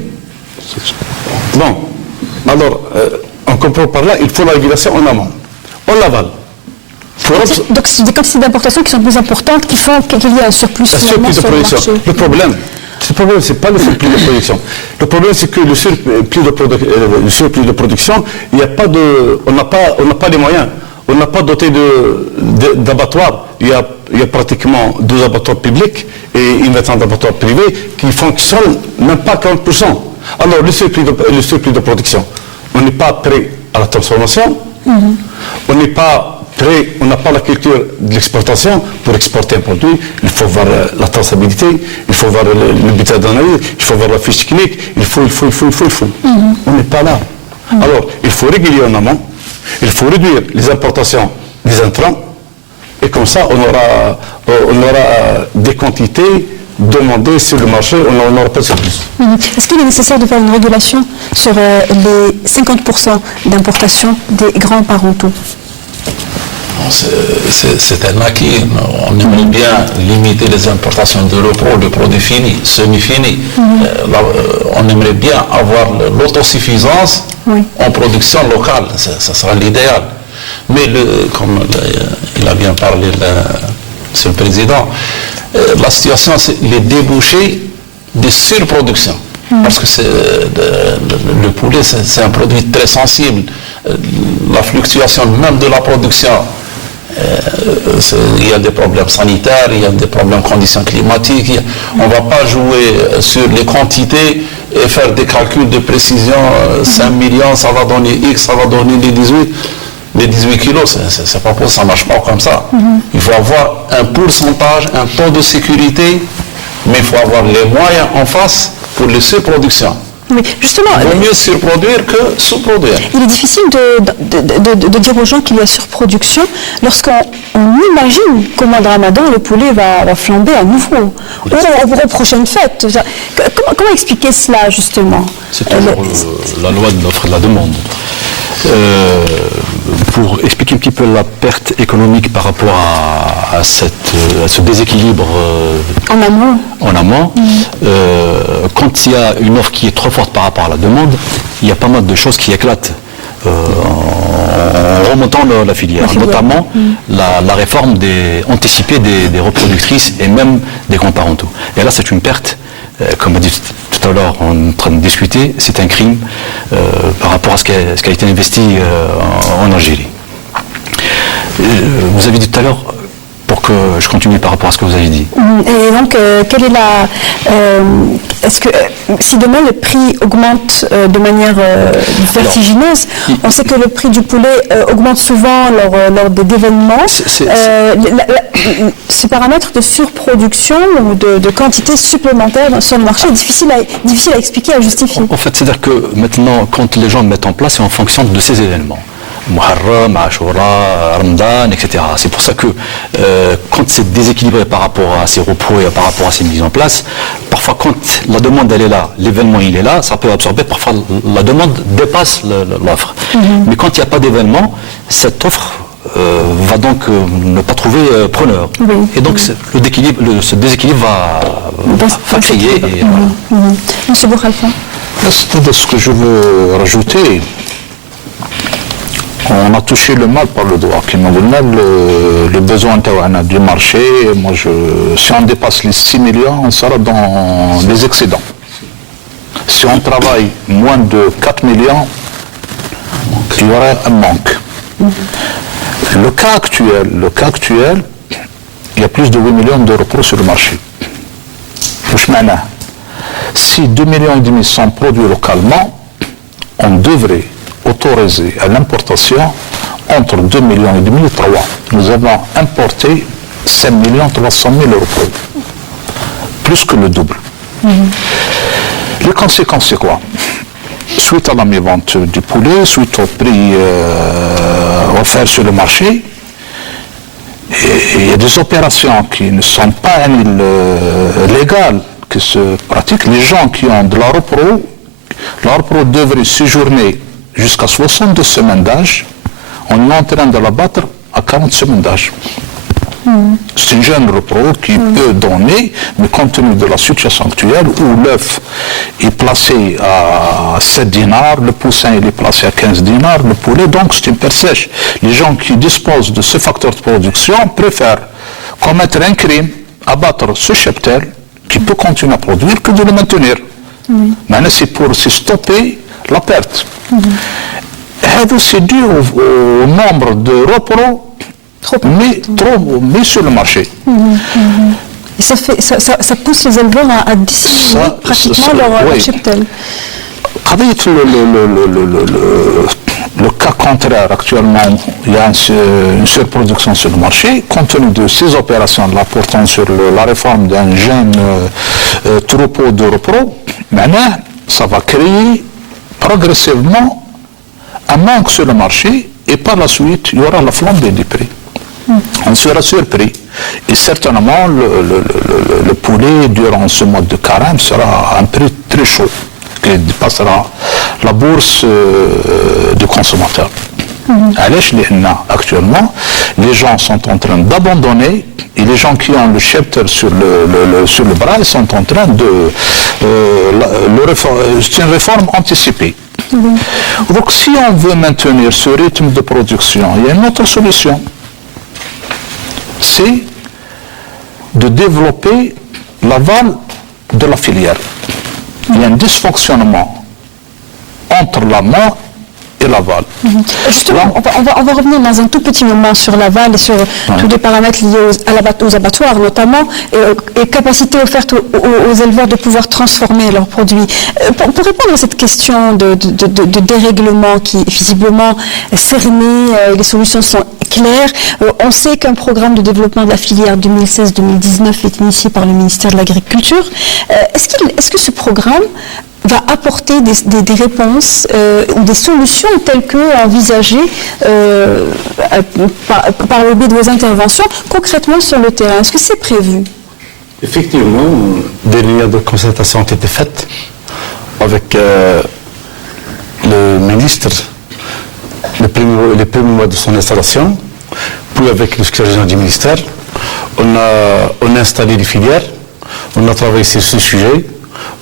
Bon, alors, on comprend par là, il faut la régulation en amont. En aval. Donc c'est des quantités d'importation qui sont plus importantes, qui font qu'il y ait un surplus finalement de sur production. le marché. Le problème, c'est pas le surplus de production. Le problème, c'est que le surplus de production, il y a pas de, on n'a pas les moyens. On n'a pas doté d'abattoirs. Il y a pratiquement 2 abattoirs publics et une vingtaine d'abattoirs privés qui fonctionnent même pas 40%. Alors, le surplus de production, on n'est pas prêt à la transformation, on n'est pas prêt, on n'a pas la culture de l'exportation. Pour exporter un produit, il faut voir la traçabilité, il faut voir le bulletin d'analyse, il faut voir la fiche technique, il faut. On n'est pas là. Alors, il faut réguler en amont. Il faut réduire les importations des intrants et comme ça on aura des quantités demandées sur le marché, on n'aura pas de surplus. Est-ce qu'il est nécessaire de faire une régulation sur les 50% d'importation des grands parentaux? c'est un acquis. On aimerait bien limiter les importations de le produit fini, semi-fini. On aimerait bien avoir l'autosuffisance en production locale. Ça sera l'idéal. Mais comme il a bien parlé, Monsieur le Président, la situation, c'est les débouchés de surproduction. Parce que le poulet, c'est un produit très sensible. La fluctuation même de la production, il y a des problèmes sanitaires, il y a des problèmes de conditions climatiques. On ne va pas jouer sur les quantités et faire des calculs de précision. 5 millions, ça va donner X, ça va donner les 18 kilos. C'est pas possible, ça ne marche pas comme ça. Il faut avoir un pourcentage, un taux de sécurité, mais il faut avoir les moyens en face pour les surproductions. Oui, justement, il vaut mieux surproduire que sous-produire. Il est difficile de dire aux gens qu'il y a surproduction lorsqu'on imagine qu'au mois de Ramadan, le poulet va flamber à nouveau, ou aux prochaines fêtes. Comment expliquer cela, justement? C'est toujours la loi de l'offre et de la demande. Pour expliquer un petit peu la perte économique par rapport à ce déséquilibre en amont, quand il y a une offre qui est trop forte par rapport à la demande, il y a pas mal de choses qui éclatent en remontant la filière, notamment la réforme anticipée des reproductrices et même des grands parentaux. Et là, c'est une perte. Comme on a dit tout à l'heure, on est en train de discuter, c'est un crime par rapport à ce qui a été investi en Algérie. Vous avez dit tout à l'heure, pour que je continue par rapport à ce que vous avez dit. Et donc, quelle est est-ce que si demain le prix augmente de manière vertigineuse, on sait que le prix du poulet augmente souvent lors d'événements. Ces paramètres de surproduction ou de quantité supplémentaire sur le marché est difficile à expliquer, à justifier. En fait, c'est-à-dire que maintenant, quand les gens mettent en place, c'est en fonction de ces événements. Muharram, Ashura, Ramadan, etc. C'est pour ça que quand c'est déséquilibré par rapport à ces repos et par rapport à ces mises en place, parfois quand la demande elle est là, l'événement il est là, ça peut absorber, parfois la demande dépasse l'offre. Mais quand il n'y a pas d'événement, cette offre va donc ne pas trouver preneur. Et donc ce déséquilibre va créer. Monsieur Bouhalfa. C'est ce que je veux rajouter. On a touché le mal par le doigt. Le besoin du marché, si on dépasse les 6 millions, on sera dans les excédents. Si on travaille moins de 4 millions, il y aura un manque. Le cas actuel, il y a plus de 8 millions de repos sur le marché. Si 2,5 millions sont produits localement, on devrait autorisé à l'importation entre 2,5 millions et 3. Nous avons importé 5 300 000 euros, plus que le double. Les conséquences, c'est quoi? Suite à la mévente du poulet, suite au prix offert sur le marché, il y a des opérations qui ne sont pas légales qui se pratiquent. Les gens qui ont de la repro devraient séjourner jusqu'à 62 semaines d'âge, on est en train de l'abattre à 40 semaines d'âge. C'est une jeune repro qui peut donner, mais compte tenu de la situation actuelle où l'œuf est placé à 7 dinars, le poussin il est placé à 15 dinars, le poulet, donc c'est une perte sèche. Les gens qui disposent de ce facteur de production préfèrent commettre un crime, abattre ce cheptel qui peut continuer à produire que de le maintenir. Maintenant, c'est pour stopper la perte. C'est dû au nombre de repros mis sur le marché. Et ça pousse les éleveurs à diminuer pratiquement leur cheptel. Le cas contraire, actuellement, il y a une surproduction sur le marché, compte tenu de ces opérations-là portant sur la réforme d'un jeune troupeau de repros. Maintenant, ça va créer progressivement un manque sur le marché et par la suite, il y aura la flambée des prix. On sera surpris. Et certainement, le poulet, durant ce mois de carême, sera à un prix très chaud qui dépassera la bourse du consommateur. Actuellement, les gens sont en train d'abandonner et les gens qui ont le cheptel sur le bras, ils sont en train de... c'est une réforme anticipée. Donc si on veut maintenir ce rythme de production, il y a une autre solution. C'est de développer l'aval de la filière. Il y a un dysfonctionnement entre l'amont et l'aval. Justement, on va revenir dans un tout petit moment sur l'aval et sur tous les paramètres liés aux abattoirs notamment, et capacité offerte aux éleveurs de pouvoir transformer leurs produits. Pour répondre à cette question de dérèglement qui est visiblement cernée, les solutions sont claires. On sait qu'un programme de développement de la filière 2016-2019 est initié par le ministère de l'Agriculture. Est-ce que ce programme va apporter des réponses ou des solutions telles que envisagées par le biais de vos interventions concrètement sur le terrain? Est-ce que c'est prévu? Effectivement, des lignes de concertation ont été faites avec le ministre les premiers mois de son installation, puis avec le secrétaire général du ministère. On a installé des filières, on a travaillé sur ce sujet,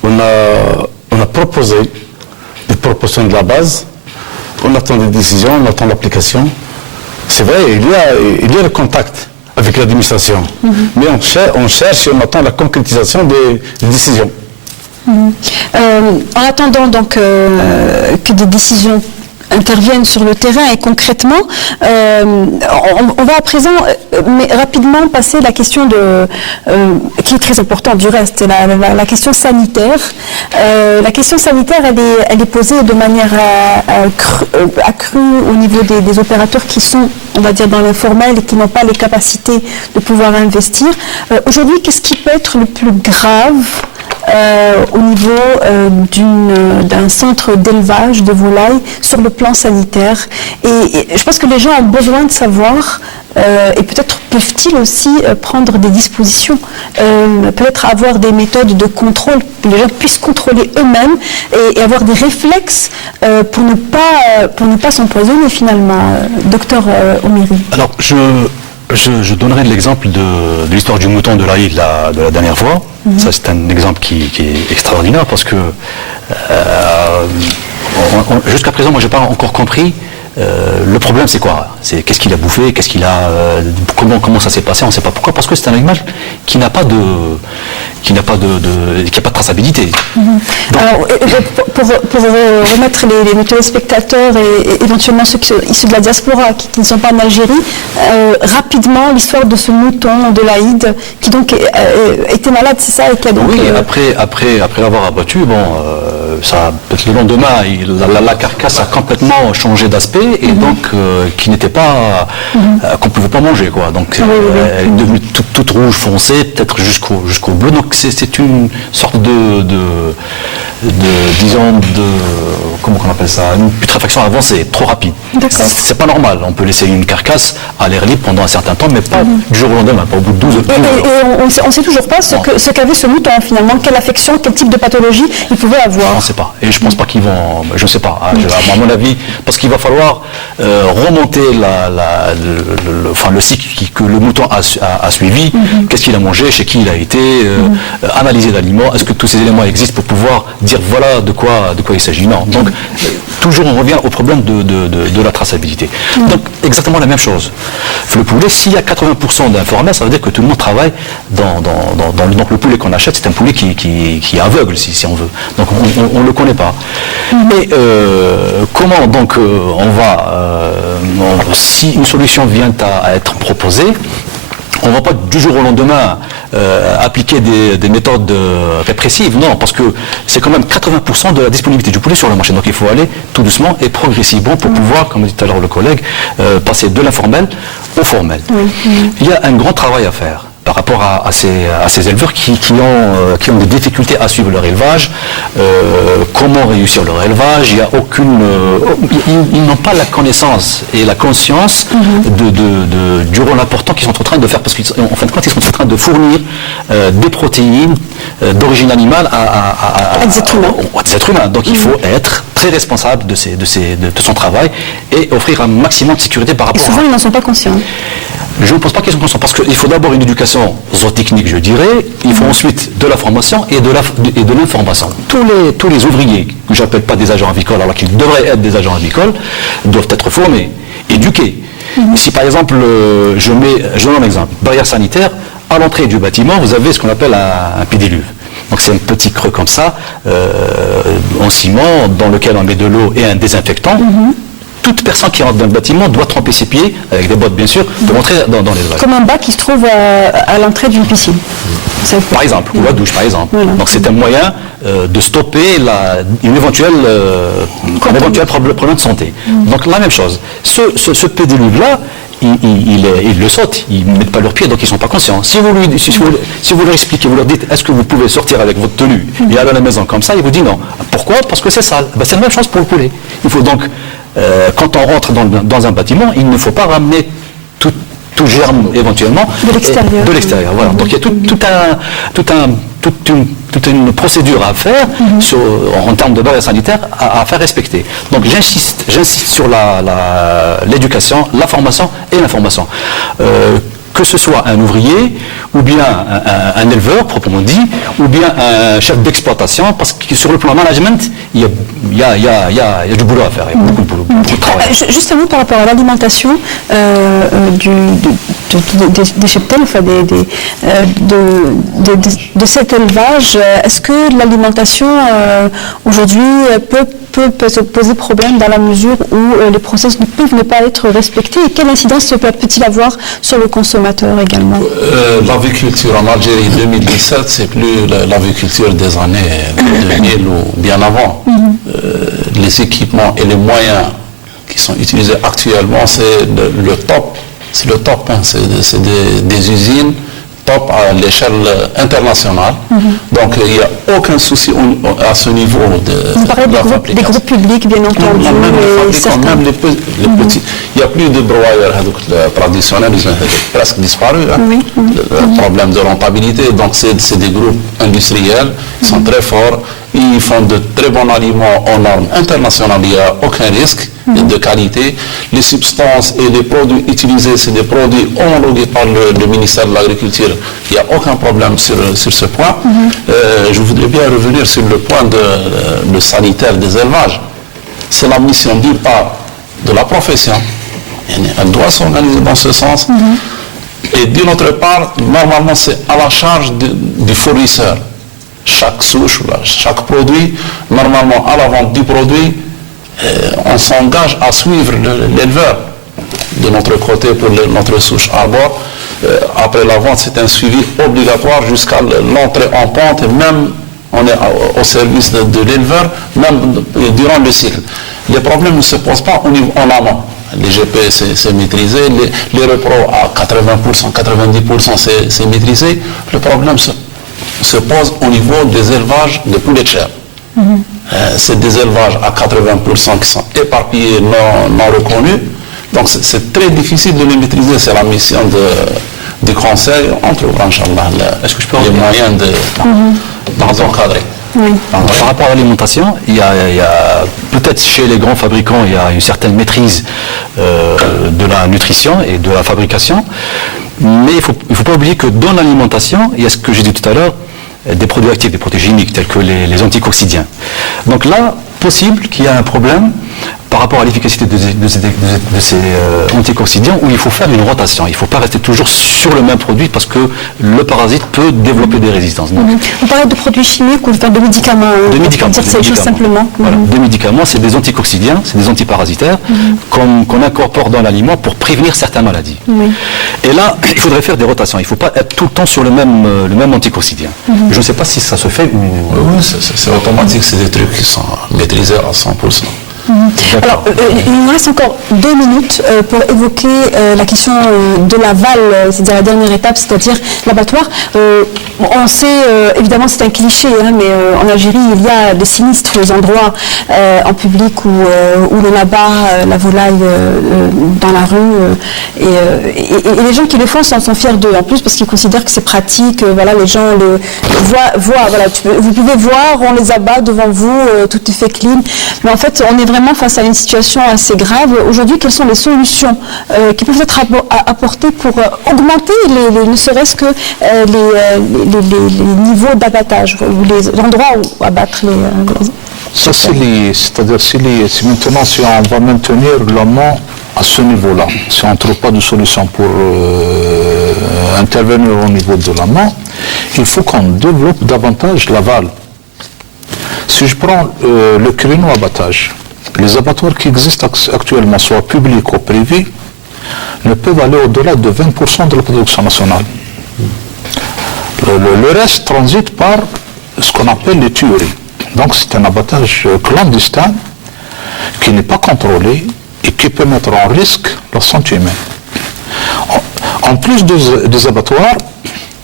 on a proposé des propositions de la base, on attend des décisions, on attend l'application. C'est vrai, il y a le contact avec l'administration, mais on cherche et on attend la concrétisation des décisions. En attendant donc que des décisions interviennent sur le terrain et concrètement, on va à présent, mais rapidement passer la question qui est très importante du reste, la question sanitaire. La question sanitaire, elle est posée de manière accrue au niveau des opérateurs qui sont, on va dire, dans l'informel et qui n'ont pas les capacités de pouvoir investir. Aujourd'hui, qu'est-ce qui peut être le plus grave au niveau d'un centre d'élevage de volailles sur le plan sanitaire? Et je pense que les gens ont besoin de savoir, et peut-être peuvent-ils aussi prendre des dispositions, peut-être avoir des méthodes de contrôle, que les gens puissent contrôler eux-mêmes et avoir des réflexes pour ne pas s'empoisonner finalement. Docteur Omiri. Alors, je donnerai l'exemple de l'histoire du mouton de l'Aïd de la dernière fois. Ça, c'est un exemple qui est extraordinaire parce que jusqu'à présent, moi, je n'ai pas encore compris le problème, c'est quoi? C'est qu'est-ce qu'il a bouffé, comment ça s'est passé, on ne sait pas pourquoi, parce que c'est un animal qui n'a pas de traçabilité. Alors, pour remettre les téléspectateurs et éventuellement ceux qui sont issus de la diaspora, qui ne sont pas en Algérie, rapidement l'histoire de ce mouton de l'Aïd qui donc était malade, c'est ça, et qui a donc... Oui, après l'avoir abattu, ça, peut-être le lendemain, la carcasse a complètement changé d'aspect et donc qui n'était pas, qu'on ne pouvait pas manger, quoi. Donc elle est devenue toute rouge foncée, peut-être jusqu'au bleu. Donc c'est une sorte comment on appelle ça, une putréfaction avancée, trop rapide. C'est pas normal. On peut laisser une carcasse à l'air libre pendant un certain temps, mais pas du jour au lendemain, pas au bout de 12 heures. Et on ne sait toujours pas ce qu'avait ce mouton finalement, quelle affection, quel type de pathologie il pouvait avoir. On ne sait pas. Et je ne pense pas qu'ils vont. Je ne sais pas. À mon avis, parce qu'il va falloir remonter le cycle que le mouton a suivi. Qu'est-ce qu'il a mangé, chez qui il a été, analyser l'aliment. Est-ce que tous ces éléments existent pour pouvoir dire voilà de quoi il s'agit? Non. Donc toujours on revient au problème de la traçabilité. Donc exactement la même chose. Le poulet, s'il y a 80% d'informels, ça veut dire que tout le monde travaille donc le poulet qu'on achète, c'est un poulet qui est aveugle si on veut. Donc on ne le connaît pas. Et comment donc on va si une solution vient à être proposée, on ne va pas du jour au lendemain appliquer des méthodes répressives, non, parce que c'est quand même 80% de la disponibilité du poulet sur le marché. Donc il faut aller tout doucement et progressivement pour pouvoir, comme dit tout à l'heure le collègue, passer de l'informel au formel. Il y a un grand travail à faire par rapport à ces éleveurs qui ont des difficultés à suivre leur élevage, comment réussir leur élevage. Il n'y a ils n'ont pas la connaissance et la conscience du rôle important qu'ils sont en train de faire, parce qu'en fin de compte, ils sont en train de fournir des protéines d'origine animale à des êtres humains. Donc il faut être très responsable de son travail et offrir un maximum de sécurité par rapport à... Et souvent, ils n'en sont pas conscients. Je ne pense pas qu'ils sont conscients, parce qu'il faut d'abord une éducation zootechnique, je dirais. Il faut ensuite de la formation et de l'information. Tous les ouvriers, que je n'appelle pas des agents avicoles, alors qu'ils devraient être des agents avicoles, doivent être formés, éduqués. Si par exemple, je donne un exemple, barrière sanitaire, à l'entrée du bâtiment, vous avez ce qu'on appelle un pédiluve. Donc c'est un petit creux comme ça, en ciment, dans lequel on met de l'eau et un désinfectant. Toute personne qui rentre dans le bâtiment doit tremper ses pieds, avec des bottes bien sûr, pour entrer dans l'élevage. Comme un bac qui se trouve à l'entrée d'une piscine. Par exemple, ou la douche par exemple. Voilà. Donc c'est un moyen de stopper un éventuel problème de santé. Donc la même chose. Ce pédiluve-là, ils le sautent, ils ne mettent pas leurs pieds, donc ils ne sont pas conscients. Si vous leur expliquez, vous leur dites, est-ce que vous pouvez sortir avec votre tenue et aller à la maison comme ça, ils vous disent non. Pourquoi? Parce que c'est sale. C'est la même chose pour le poulet. Il faut donc, quand on rentre dans un bâtiment, il ne faut pas ramener tout germe éventuellement de l'extérieur. Voilà. Donc il y a toute une procédure à faire en termes de barrière sanitaire à faire respecter. Donc j'insiste sur l'éducation, la formation et l'information. Que ce soit un ouvrier, ou bien un éleveur, proprement dit, ou bien un chef d'exploitation, parce que sur le plan management, il y a du boulot à faire, il y a beaucoup de travail. Justement, par rapport à l'alimentation des cheptels, enfin de cet élevage, est-ce que l'alimentation aujourd'hui peut poser problème dans la mesure où les process ne peuvent ne pas être respectés, et quelle incidence peut-il avoir sur le consommateur également? L'aviculture en Algérie 2017, c'est plus l'aviculture des années 2000 ou bien avant. Les équipements et les moyens qui sont utilisés actuellement, c'est le top. C'est le top, hein. C'est des usines top à l'échelle internationale. Donc il n'y a aucun souci à ce niveau Vous parlez des groupes publics, bien entendu. Même les petits. Il n'y a plus de broyeurs traditionnels, ils ont presque disparu. Hein. Le problème de rentabilité. Donc c'est des groupes industriels, ils sont très forts, ils font de très bons aliments aux normes internationales, il n'y a aucun risque de qualité. Les substances et les produits utilisés, c'est des produits homologués par le ministère de l'Agriculture. Il n'y a aucun problème sur ce point. Je voudrais bien revenir sur le point le sanitaire des élevages. C'est la mission d'une part de la profession. Elle doit s'organiser dans ce sens. Et d'une autre part, normalement, c'est à la charge du fournisseur. Chaque souche, chaque produit, normalement, à la vente du produit, on s'engage à suivre l'éleveur de notre côté pour notre souche arbore. Après la vente, c'est un suivi obligatoire jusqu'à l'entrée en pente, et même on est au service de l'éleveur, même durant le cycle. Les problèmes ne se posent pas en amont. Les GP, c'est maîtrisé, les repros à 80%, 90%, c'est maîtrisé. Le problème se pose au niveau des élevages de poulets de chair. C'est des élevages à 80% qui sont éparpillés, non reconnus. Donc c'est très difficile de les maîtriser. C'est la mission du conseil. On trouvera, Inch'Allah, les moyens d'encadrer. Par rapport à l'alimentation, il y a peut-être chez les grands fabricants, il y a une certaine maîtrise de la nutrition et de la fabrication. Mais il ne faut pas oublier que dans l'alimentation, il y a ce que j'ai dit tout à l'heure, des produits actifs, des produits chimiques tels que les anticoccidiens. Donc là, possible qu'il y ait un problème par rapport à l'efficacité de ces anticoccidiens, où il faut faire une rotation. Il ne faut pas rester toujours sur le même produit, parce que le parasite peut développer des résistances. Donc, vous parlez de produits chimiques ou de médicaments? De médicaments. Dire ces choses simplement. Voilà, de médicaments, c'est des anticoccidiens, c'est des antiparasitaires qu'on incorpore dans l'aliment pour prévenir certaines maladies. Et là, il faudrait faire des rotations. Il ne faut pas être tout le temps sur le même anticoccidien. Je ne sais pas si ça se fait ou... Oui, c'est automatique, c'est des trucs qui sont maîtrisés à 100%. Alors, il nous reste encore 2 minutes pour évoquer la question de l'aval, c'est-à-dire la dernière étape, c'est-à-dire l'abattoir. On sait, évidemment, c'est un cliché, hein, mais en Algérie, il y a des sinistres endroits en public où l'on abat la volaille dans la rue. Et les gens qui le font sont fiers d'eux, en plus, parce qu'ils considèrent que c'est pratique. Voilà, les gens le voient. Voilà, vous pouvez voir, on les abat devant vous, tout est fait clean. Mais en fait, on est vraiment face à une situation assez grave. Aujourd'hui, quelles sont les solutions qui peuvent être apportées pour augmenter ne serait-ce que les niveaux d'abattage ou les endroits où abattre les Ça, c'est-à-dire si maintenant, si on va maintenir l'amont à ce niveau-là, si on ne trouve pas de solution pour intervenir au niveau de l'amont, il faut qu'on développe davantage l'aval. Si je prends le créneau abattage, les abattoirs qui existent actuellement, soit publics ou privés, ne peuvent aller au-delà de 20% de la production nationale. Le reste transite par ce qu'on appelle les tueries. Donc c'est un abattage clandestin qui n'est pas contrôlé et qui peut mettre en risque la santé humaine. En plus des abattoirs,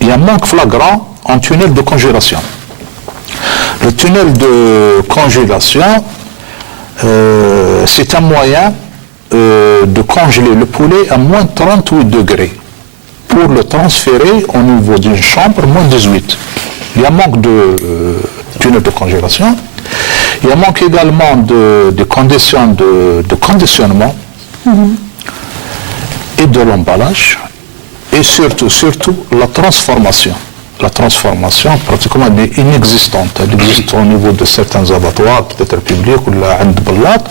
il y a un manque flagrant en tunnel de congélation. Le tunnel de congélation, c'est un moyen de congeler le poulet à moins 38 degrés pour le transférer au niveau d'une chambre moins 18. Il y a un manque de tunnel de congélation. Il y a un manque également de conditions de conditionnement et de l'emballage et surtout la transformation. La transformation, pratiquement, elle est inexistante. Elle existe au niveau de certains abattoirs, peut-être publics ou la Indballat,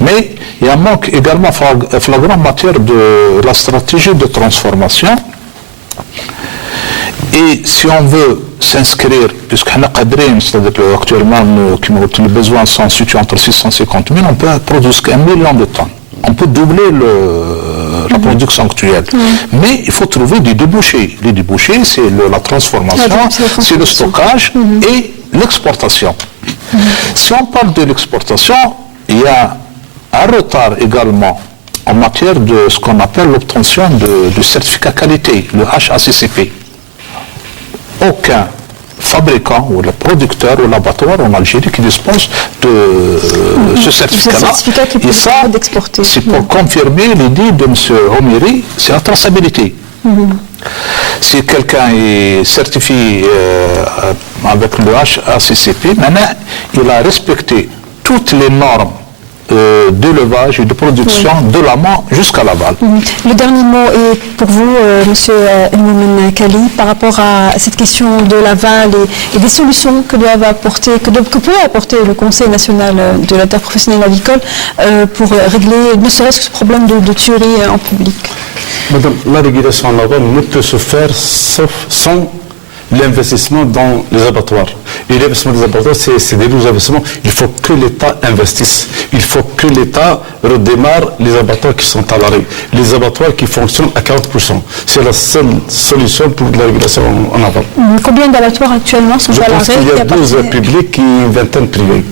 mais il y a un manque également flagrant en matière de la stratégie de transformation. Et si on veut s'inscrire, puisqu'on a cadré, c'est-à-dire qu'actuellement, les besoins sont situés entre 650 000, on peut produire jusqu'à 1 million de tonnes. On peut doubler la production actuelle. Mais il faut trouver des débouchés. Les débouchés, c'est la transformation, c'est le stockage et l'exportation. Si on parle de l'exportation, il y a un retard également en matière de ce qu'on appelle l'obtention du certificat qualité, le HACCP. Aucun fabricant ou le producteur ou l'abattoir en Algérie qui dispose de ce certificat-là. Et ça, c'est pour confirmer l'idée de M. Omiri, c'est la traçabilité. Si quelqu'un est certifié avec le HACCP, maintenant, il a respecté toutes les normes d'élevage et de production de l'amont jusqu'à l'aval. Le dernier mot est pour vous, M. El-Moumen Kali, par rapport à cette question de l'aval et des solutions que peut apporter le Conseil national de l'interprofessionnel avicole pour régler ne serait-ce que ce problème de tuerie en public. Madame, la régulation en aval ne peut se faire sauf sans l'investissement dans les abattoirs. Et l'investissement des abattoirs, c'est des nouveaux investissements. Il faut que l'État investisse. Il faut que l'État redémarre les abattoirs qui sont à l'arrêt. Les abattoirs qui fonctionnent à 40%. C'est la seule solution pour la régulation en aval. Combien d'abattoirs actuellement sont à l'arrêt? Je pense qu'il y a 12 publics et une vingtaine privés.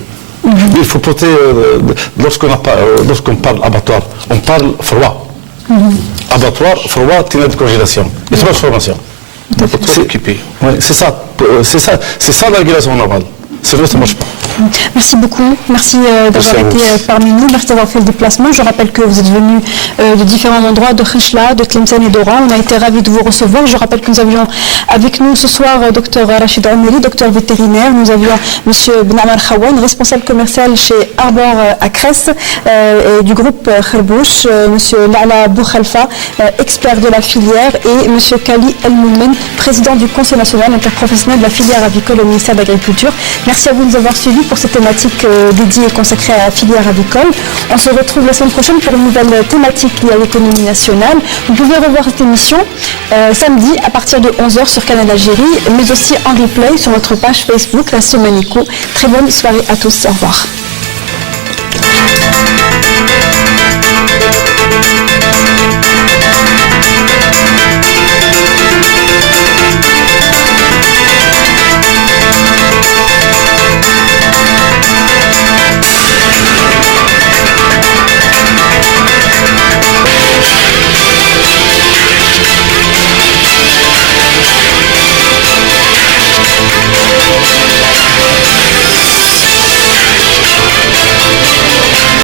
Il faut porter, lorsqu'on parle abattoir, on parle froid. Abattoir, froid, tunnel de congélation et transformation. C'est ça la régulation en aval. C'est vrai, ça ne marche pas. Merci beaucoup. Merci d'avoir été parmi nous. Merci d'avoir fait le déplacement. Je rappelle que vous êtes venus de différents endroits, de Khishla, de Tlemcen et d'Oran. On a été ravis de vous recevoir. Je rappelle que nous avions avec nous ce soir Dr Rachid Omiri, docteur vétérinaire. Nous avions M. Benamar Khawan, responsable commercial chez Arbor à Cress et du groupe Kherbouch, M. Lala Boukhalfa, expert de la filière, et M. Kali El-Moumen, président du Conseil national interprofessionnel de la filière avicole au ministère de l'Agriculture. Merci à vous de nous avoir suivis pour cette thématique dédiée et consacrée à la filière avicole. On se retrouve la semaine prochaine pour une nouvelle thématique liée à l'économie nationale. Vous pouvez revoir cette émission samedi à partir de 11h sur Canal Algérie, mais aussi en replay sur notre page Facebook, La Semaine Éco. Très bonne soirée à tous. Au revoir.